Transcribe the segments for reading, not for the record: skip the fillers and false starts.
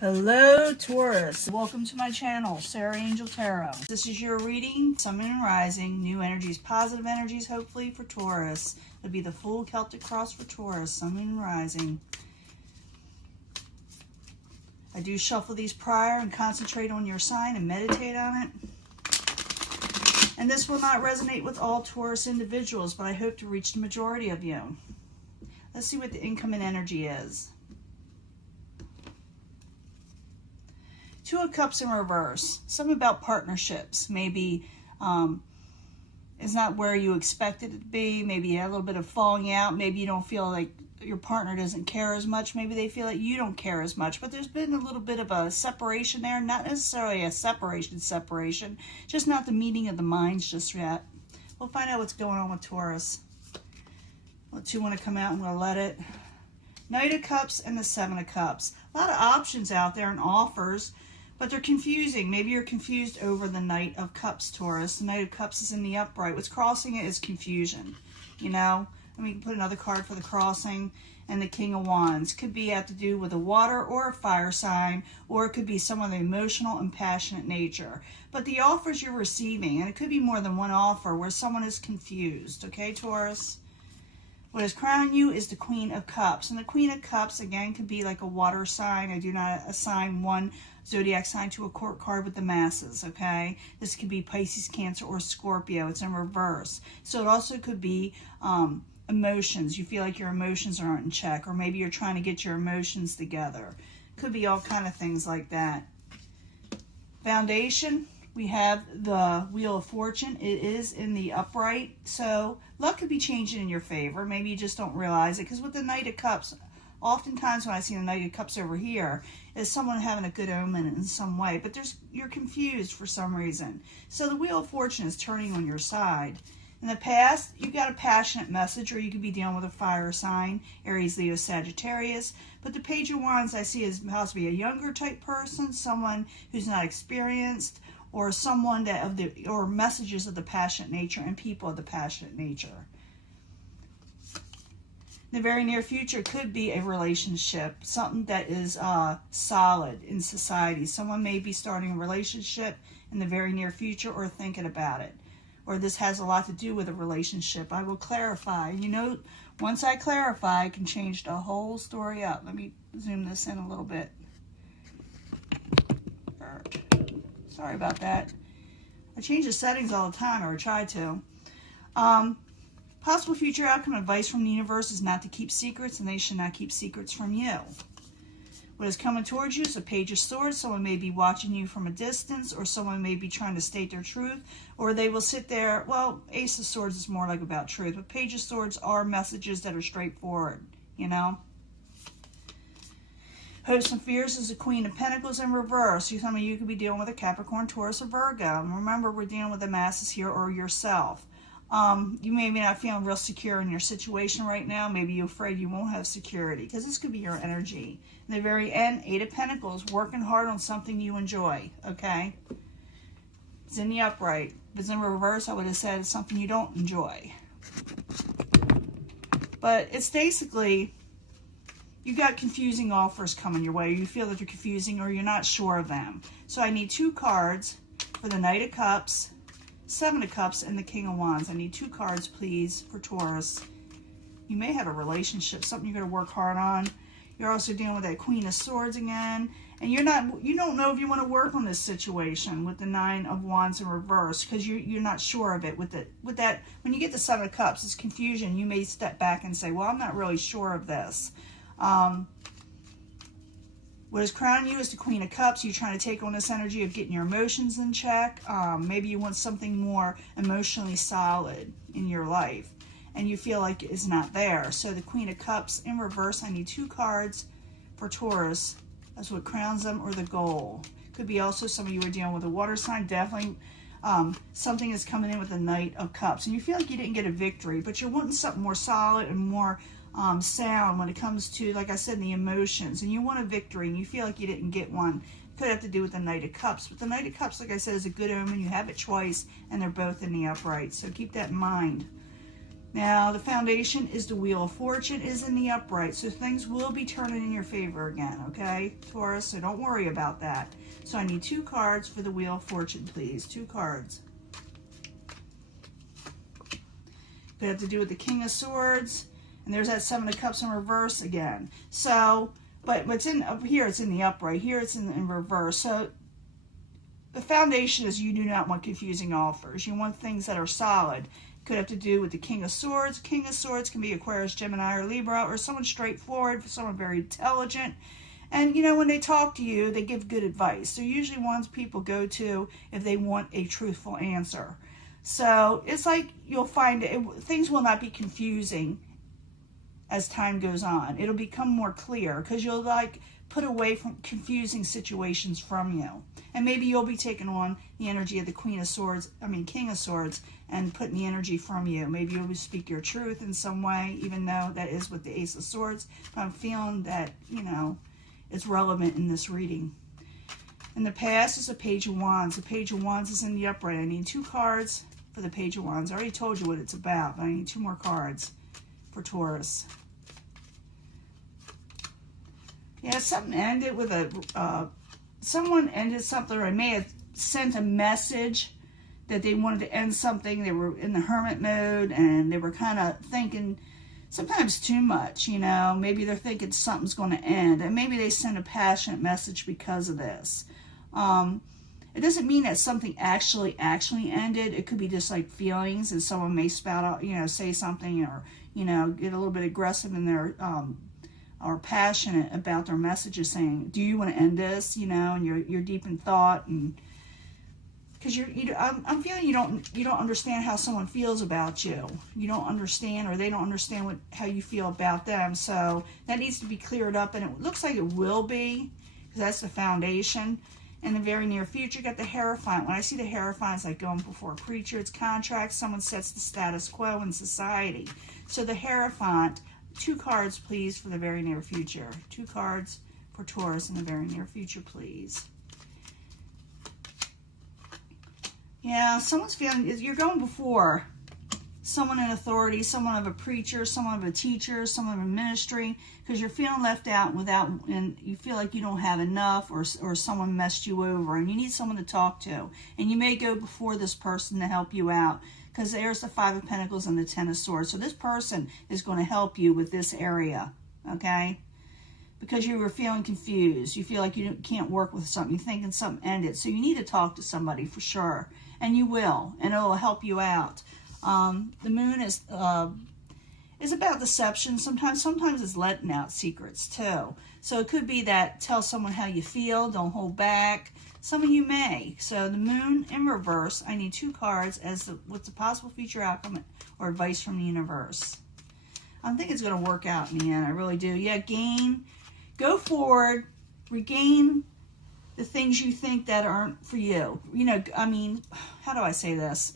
Hello Taurus, welcome to my channel, Sarah Angel Tarot. This is your reading, Sun, Moon, and Rising, new energies, positive energies hopefully for Taurus. It'll be the full Celtic cross for Taurus, Sun, Moon, and Rising. I do shuffle these prior and concentrate on your sign and meditate on it. And this will not resonate with all Taurus individuals, but I hope to reach the majority of you. Let's see what the incoming energy is. Two of Cups in reverse. Something about partnerships. Maybe it's not where you expected it to be. Maybe you had a little bit of falling out. Maybe you don't feel like your partner doesn't care as much. Maybe they feel like you don't care as much. But there's been a little bit of a separation there. Not necessarily a separation. Just not the meeting of the minds just yet. We'll find out what's going on with Taurus. What two want to come out? I'm going to let it. Knight of Cups and the Seven of Cups. A lot of options out there and offers. But they're confusing. Maybe you're confused over the Knight of Cups, Taurus. The Knight of Cups is in the upright. What's crossing it is confusion, you know? And we can put another card for the crossing. And the King of Wands. Could be have to do with a water or a fire sign, or it could be someone of emotional and passionate nature. But the offers you're receiving, and it could be more than one offer, where someone is confused, okay, Taurus? What is crowning you is the Queen of Cups. And the Queen of Cups, again, could be like a water sign. I do not assign one zodiac sign to a court card with the masses, okay? This could be Pisces, Cancer, or Scorpio. It's in reverse. So it also could be emotions. You feel like your emotions aren't in check, or maybe you're trying to get your emotions together. Could be all kind of things like that. Foundation. We have the Wheel of Fortune. It is in the upright, so luck could be changing in your favor. Maybe you just don't realize it, because with the Knight of Cups, oftentimes when I see the Knight of Cups over here, is someone having a good omen in some way, but you're confused for some reason. So the Wheel of Fortune is turning on your side. In the past, you got a passionate message, or you could be dealing with a fire sign, Aries, Leo, Sagittarius. But the Page of Wands I see is possibly a younger type person, someone who's not experienced, or someone or messages of the passionate nature and people of the passionate nature. In the very near future could be a relationship, something that is solid in society. Someone may be starting a relationship in the very near future or thinking about it. Or this has a lot to do with a relationship. I will clarify. You know, once I clarify, I can change the whole story up. Let me zoom this in a little bit. Sorry about that. I change the settings all the time, or I try to. Possible future outcome advice from the universe is not to keep secrets, and they should not keep secrets from you. What is coming towards you is a Page of Swords. Someone may be watching you from a distance, or someone may be trying to state their truth, or they will sit there. Well, Ace of Swords is more like about truth, but Page of Swords are messages that are straightforward, you know? Hopes and Fears is the Queen of Pentacles in reverse. Some of you could be dealing with a Capricorn, Taurus, or Virgo. And remember, we're dealing with the masses here, or yourself. You may be not feeling real secure in your situation right now. Maybe you're afraid you won't have security, because this could be your energy. In the very end, Eight of Pentacles, working hard on something you enjoy, okay? It's in the upright. If it's in reverse, I would have said it's something you don't enjoy. But it's basically, you got confusing offers coming your way. You feel that they're confusing, or you're not sure of them. So I need two cards for the Knight of Cups, Seven of Cups, and the King of Wands. I need two cards, please, for Taurus. You may have a relationship, something you're going to work hard on. You're also dealing with that Queen of Swords again. And you don't know if you want to work on this situation with the Nine of Wands in reverse, because you're not sure of it. With that, when you get the Seven of Cups, it's confusion. You may step back and say, well, I'm not really sure of this. What is crowning you is the Queen of Cups. You're trying to take on this energy of getting your emotions in check. Maybe you want something more emotionally solid in your life, and you feel like it's not there. So the Queen of Cups in reverse, I need two cards for Taurus. That's what crowns them, or the goal. Could be also some of you are dealing with a water sign. Definitely something is coming in with the Knight of Cups, and you feel like you didn't get a victory, but you're wanting something more solid and more sound when it comes to, like I said, the emotions, and you want a victory and you feel like you didn't get one. Could have to do with the Knight of Cups, but the Knight of Cups, like I said, is a good omen. You have it twice, and they're both in the upright, so keep that in mind. Now, the foundation is the Wheel of Fortune is in the upright, so things will be turning in your favor again, okay, Taurus? So don't worry about that. So I need 2 cards for the Wheel of Fortune, please. 2 cards. Could have to do with the King of Swords, and there's that 7 of Cups in reverse again. So, but what's in up here, it's in the upright. Here, it's in reverse. So the foundation is you do not want confusing offers. You want things that are solid. Could have to do with the King of Swords. King of Swords can be Aquarius, Gemini, or Libra, or someone straightforward, someone very intelligent. And, you know, when they talk to you, they give good advice. They're usually ones people go to if they want a truthful answer. So it's like you'll find things will not be confusing as time goes on. It'll become more clear because you'll like put away from confusing situations from you. And maybe you'll be taking on the energy of the King of Swords, and putting the energy from you. Maybe you'll speak your truth in some way, even though that is with the Ace of Swords. But I'm feeling that, you know, it's relevant in this reading. In the past is a Page of Wands. The Page of Wands is in the upright. I need 2 cards for the Page of Wands. I already told you what it's about, but I need 2 more cards for Taurus. Yeah, something ended with someone ended something, or I may have sent a message that they wanted to end something. They were in the hermit mode, and they were kind of thinking sometimes too much, you know. Maybe they're thinking something's going to end, and maybe they send a passionate message because of this. It doesn't mean that something actually ended. It could be just like feelings, and someone may spout out, you know, say something, or, you know, get a little bit aggressive in their or passionate about their messages, saying, "Do you want to end this?" You know, and you're deep in thought, and because I'm feeling you don't understand how someone feels about you. You don't understand, or they don't understand how you feel about them. So that needs to be cleared up, and it looks like it will be, because that's the foundation. In the very near future, you got the Hierophant. When I see the Hierophant, it's like going before a preacher. It's contracts. Someone sets the status quo in society. So the Hierophant. 2 cards, please, for the very near future. 2 cards for Taurus in the very near future, please. Yeah, someone's feeling, you're going before someone in authority, someone of a preacher, someone of a teacher, someone of a ministry, because you're feeling left out and you feel like you don't have enough, or someone messed you over, and you need someone to talk to. And you may go before this person to help you out, because there's the 5 of Pentacles and the 10 of Swords. So this person is going to help you with this area, okay? Because you were feeling confused. You feel like you can't work with something. You're thinking something ended. So you need to talk to somebody for sure. And you will. And it'll help you out. The moon is about deception. Sometimes it's letting out secrets too. So it could be that tell someone how you feel. Don't hold back. Some of you may. So the moon in reverse, I need 2 cards as what's the possible future outcome or advice from the universe. I think it's going to work out in the end. I really do. Yeah, go forward, regain the things you think that aren't for you. You know, I mean, how do I say this?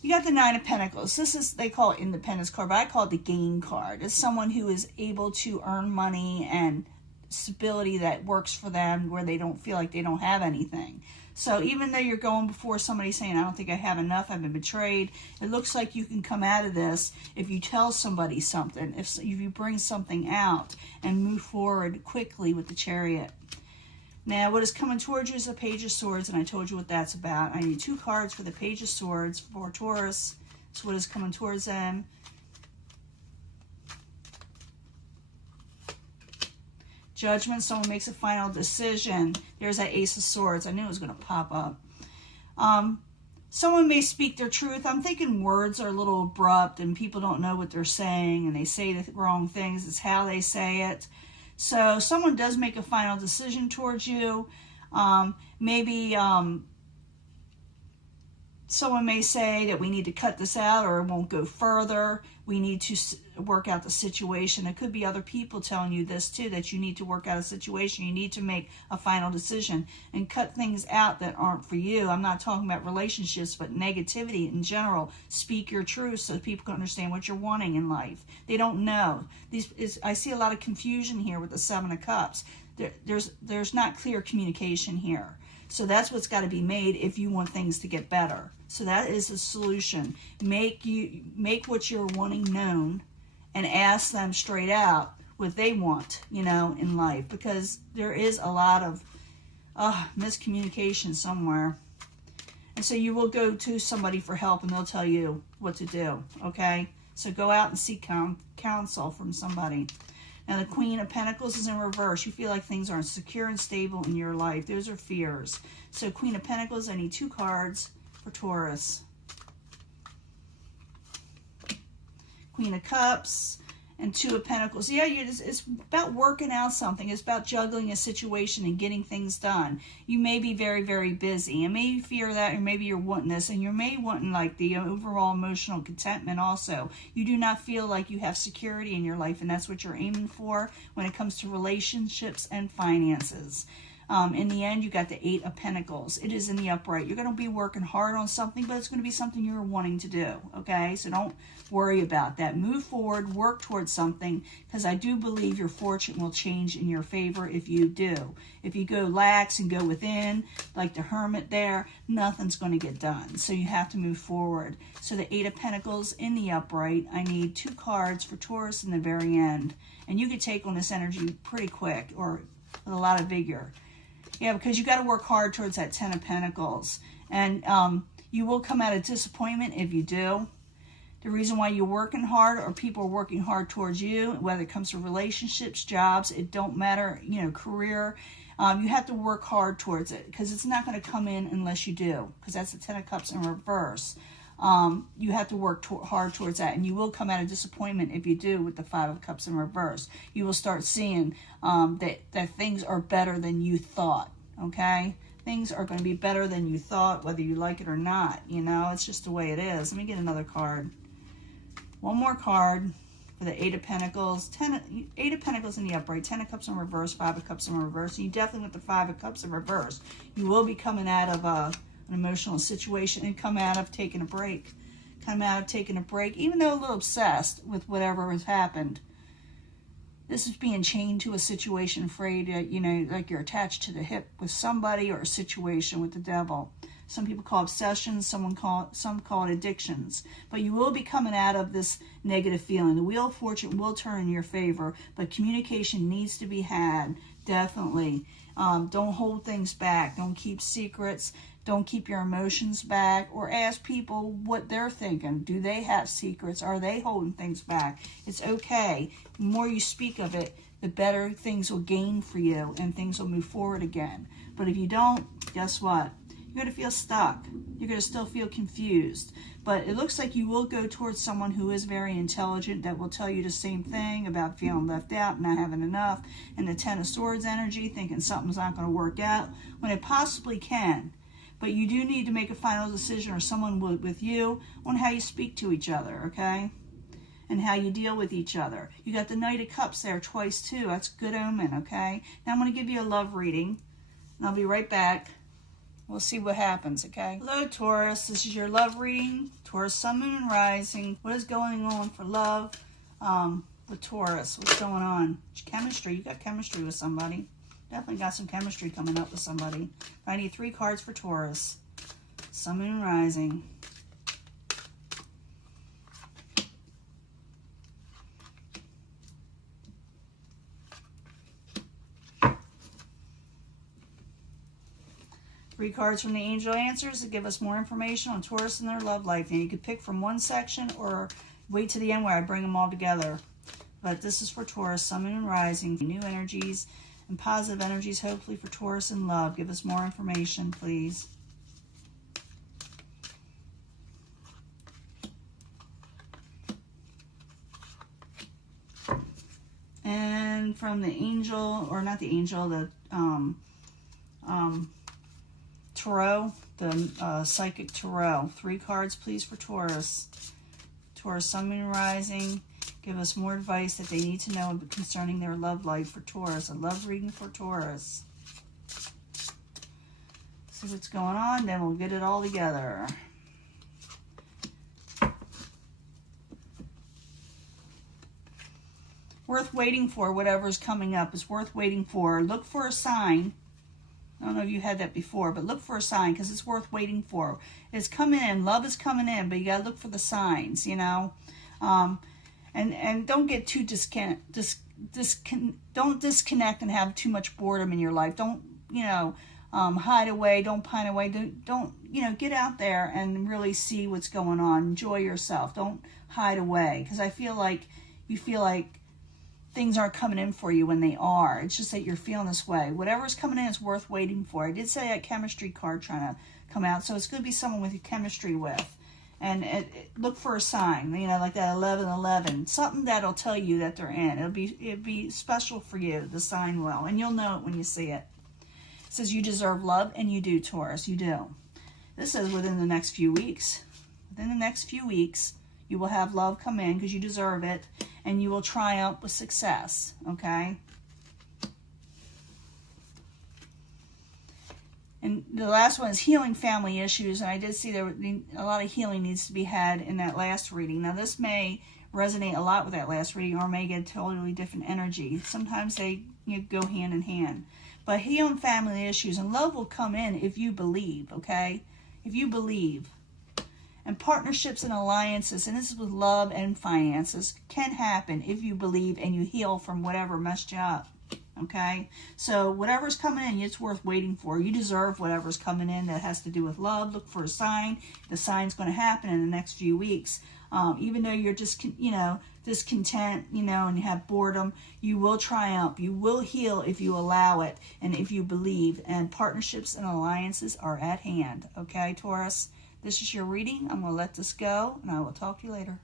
You got the 9 of Pentacles. This is, they call it Independence card, but I call it the gain card. It's someone who is able to earn money and stability that works for them, where they don't feel like they don't have anything. So even though you're going before somebody saying, "I don't think I have enough, I've been betrayed," it looks like you can come out of this if you tell somebody something, if you bring something out and move forward quickly with the Chariot. Now, what is coming towards you is a Page of Swords, and I told you what that's about. I need 2 cards for the Page of Swords for Taurus. That's what is coming towards them. Judgment, someone makes a final decision. There's that Ace of Swords. I knew it was going to pop up. Someone may speak their truth. I'm thinking words are a little abrupt and people don't know what they're saying and they say the wrong things. It's how they say it. So someone does make a final decision towards you. Maybe someone may say that we need to cut this out or it won't go further. We need to work out the situation. It could be other people telling you this too, that you need to work out a situation. You need to make a final decision and cut things out that aren't for you. I'm not talking about relationships, but negativity in general. Speak your truth so people can understand what you're wanting in life. They don't know. I see a lot of confusion here with the 7 of Cups. There's not clear communication here. So that's what's got to be made if you want things to get better. So that is the solution. Make what you're wanting known and ask them straight out what they want, you know, in life, because there is a lot of miscommunication somewhere. And so you will go to somebody for help and they'll tell you what to do, okay? So go out and seek counsel from somebody. Now the Queen of Pentacles is in reverse. You feel like things aren't secure and stable in your life. Those are fears. So Queen of Pentacles, I need 2 cards for Taurus. Queen of Cups and 2 of Pentacles. Yeah, it's about working out something. It's about juggling a situation and getting things done. You may be very, very busy, and maybe you fear that, or maybe you're wanting this, and you're maybe wanting like the overall emotional contentment also. You do not feel like you have security in your life, and that's what you're aiming for when it comes to relationships and finances. In the end, you got the 8 of Pentacles. It is in the upright. You're going to be working hard on something, but it's going to be something you're wanting to do, okay? So don't worry about that. Move forward, work towards something, because I do believe your fortune will change in your favor if you do. If you go lax and go within, like the Hermit there, nothing's going to get done. So you have to move forward. So the 8 of Pentacles in the upright, I need 2 cards for Taurus in the very end. And you could take on this energy pretty quick, or with a lot of vigor. Yeah, because you got to work hard towards that 10 of Pentacles. And you will come out of disappointment if you do. The reason why you're working hard, or people are working hard towards you, whether it comes to relationships, jobs, it don't matter, you know, career. You have to work hard towards it, because it's not going to come in unless you do, because that's the 10 of Cups in reverse. You have to work hard towards that, and you will come out of disappointment if you do with the 5 of Cups in reverse. You will start seeing that things are better than you thought, okay? Things are going to be better than you thought, whether you like it or not, you know? It's just the way it is. Let me get another card. One more card for the 8 of Pentacles. 8 of Pentacles in the upright, 10 of Cups in reverse, 5 of Cups in reverse. And you definitely, with the 5 of Cups in reverse, you will be coming out of an emotional situation and come out of taking a break. Come out of taking a break, even though a little obsessed with whatever has happened. This is being chained to a situation, afraid that, you know, like you're attached to the hip with somebody, or a situation with the devil. Some people call it obsessions, some call it addictions. But you will be coming out of this negative feeling. The Wheel of Fortune will turn in your favor, but communication needs to be had, definitely. Don't hold things back. Don't keep secrets. Don't keep your emotions back, or ask people what they're thinking. Do they have secrets? Are they holding things back? It's okay. The more you speak of it, the better things will gain for you, and things will move forward again. But if you don't, guess what? You're going to feel stuck. You're going to still feel confused. But it looks like you will go towards someone who is very intelligent, that will tell you the same thing about feeling left out, not having enough, and the 10 of Swords energy, thinking something's not going to work out, when it possibly can. But you do need to make a final decision, or someone with you, on how you speak to each other, okay? And how you deal with each other. You got the Knight of Cups there twice too. That's good omen, okay? Now I'm going to give you a love reading, and I'll be right back. We'll see what happens, okay? Hello, Taurus. This is your love reading. Taurus, Sun, Moon, and Rising. What is going on for love with Taurus? What's going on? Chemistry. You got chemistry with somebody. Definitely got some chemistry coming up with somebody. I need 3 cards for Taurus. Sun, Moon, and Rising. Three cards from the Angel Answers to give us more information on Taurus and their love life. Now you could pick from one section, or wait to the end where I bring them all together. But this is for Taurus, Sun, Moon, and Rising. New energies and positive energies, hopefully, for Taurus and love. Give us more information, please. And from the Angel, or not the Angel, the Tarot, the Psychic Tarot. 3 cards, please, for Taurus. Taurus, Sun, Moon, Rising. Give us more advice that they need to know concerning their love life for Taurus. A love reading for Taurus. See what's going on, then we'll get it all together. Worth waiting for. Whatever's coming up is worth waiting for. Look for a sign. I don't know if you had that before, but look for a sign because it's worth waiting for. It's coming in. Love is coming in, but you got to look for the signs, you know. And don't get too don't disconnect and have too much boredom in your life. Don't, you know, hide away. Don't pine away. Don't, you know, get out there and really see what's going on. Enjoy yourself. Don't hide away because I feel like you feel like things aren't coming in for you when they are. It's just that you're feeling this way. Whatever's coming in is worth waiting for. I did say that chemistry card trying to come out, so it's going to be someone with your chemistry with. And look for a sign, you know, like that 1111, something that'll tell you that they're in. It'll be special for you. The sign will, and you'll know it when you see it. It says you deserve love, and you do, Taurus. You do. This says within the next few weeks. Within the next few weeks, you will have love come in because you deserve it, and you will triumph with success, okay? And the last one is healing family issues, and I did see there a lot of healing needs to be had in that last reading. Now, this may resonate a lot with that last reading or may get a totally different energy. Sometimes they go hand in hand. But healing family issues and love will come in if you believe, okay? If you believe. And partnerships and alliances, and this is with love and finances, can happen if you believe and you heal from whatever messed you up, okay? So whatever's coming in, it's worth waiting for. You deserve whatever's coming in that has to do with love. Look for a sign. The sign's going to happen in the next few weeks. Even though you're just, you know, discontent, you know, and you have boredom, you will triumph. You will heal if you allow it and if you believe. And partnerships and alliances are at hand, okay, Taurus? This is your reading. I'm going to let this go, and I will talk to you later.